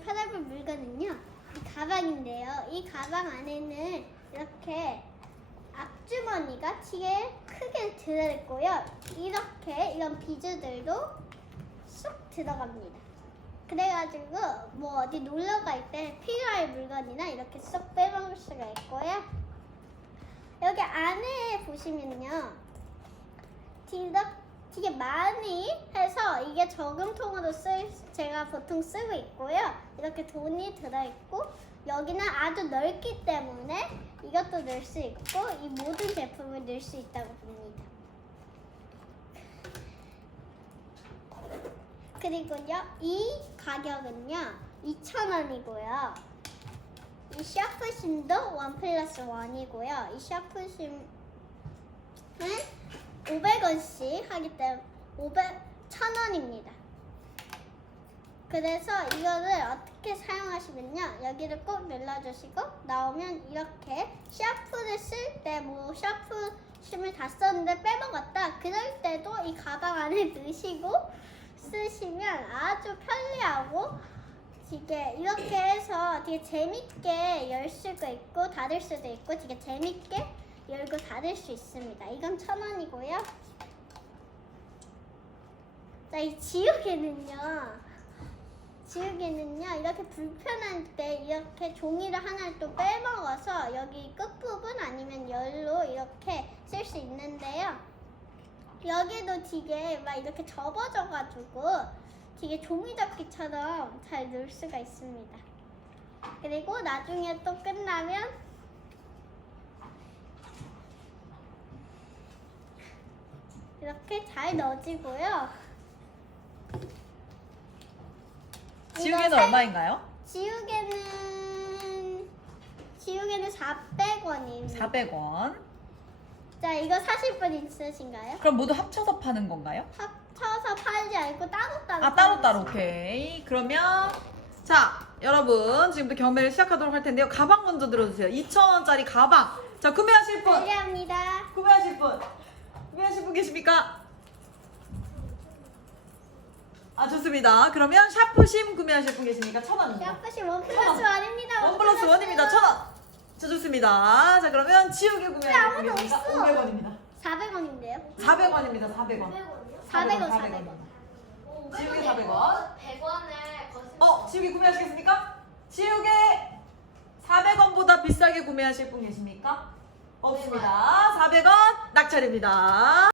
오늘 팔아볼 물건은요. 이 가방인데요. 이 가방 안에는 이렇게 앞주머니가 되게 크게 들어있고요. 이렇게 이런 비즈들도 쏙 들어갑니다. 그래가지고 뭐 어디 놀러 갈 때 필요할 물건이나 이렇게 쏙 빼먹을 수가 있고요. 여기 안에 보시면요. 뒤로 되게 많이 해서 이게 저금통으로 쓸 제가 보통 쓰고 있고요. 이렇게 돈이 들어있고 여기는 아주 넓기 때문에 이것도 넣을 수 있고 이 모든 제품을 넣을 수 있다고 봅니다. 그리고요, 이 가격은요, 2,000원이고요. 이 샤프심도 원 플러스 원이고요. 이 샤프심은 500원씩 하기 때문에 500, 1,000원입니다. 그래서 이거를 어떻게 사용하시면요. 여기를 꼭 눌러주시고 나오면 이렇게 샤프를 쓸 때 뭐 샤프 심을 다 썼는데 빼먹었다. 그럴 때도 이 가방 안에 넣으시고 쓰시면 아주 편리하고 되게 이렇게 해서 되게 재밌게 열 수가 있고 닫을 수도 있고 되게 재밌게 열고 닫을 수 있습니다. 이건 천 원이고요. 자, 이 지우개는요. 지우개는요 이렇게 불편할 때 이렇게 종이를 하나를 또 빼먹어서 여기 끝부분 아니면 열로 이렇게 쓸 수 있는데요. 여기도 되게 막 이렇게 접어져가지고 되게 종이 접기처럼 잘 넣을 수가 있습니다. 그리고 나중에 또 끝나면 이렇게 잘 넣어지고요 지우개는 살- 얼마인가요? 지우개는 지우개는 400원입니다. 400원. 자, 이거 사실 분 있으신가요? 그럼 모두 합쳐서 파는 건가요? 합쳐서 팔지 않고 따로따로. 아 따로 따로 팔고 오케이. 그러면 자 여러분 지금부터 경매를 시작하도록 할 텐데요. 가방 먼저 들어주세요. 2,000원짜리 가방. 자 구매하실. 분. 관리합니다. 구매하실 분. 구매하실 분 계십니까? 아 좋습니다. 그러면 샤프심 구매하실 분 계십니까? 천 원입니다. 샤프시 원 플러스 원입니다. 원 플러스 원입니다. 천 원. 자 좋습니다. 자 그러면 지우개 구매하실 분 계십니까? 없어. 500원입니다. 400원인데요. 400원입니다. 400원. 400원, 400원. 400원. 지우개 400원. 100원을 거슬러 어, 지우개 구매하시겠습니까? 지우개 400원보다 비싸게 구매하실 분 계십니까? 없습니다. 400원 낙찰입니다.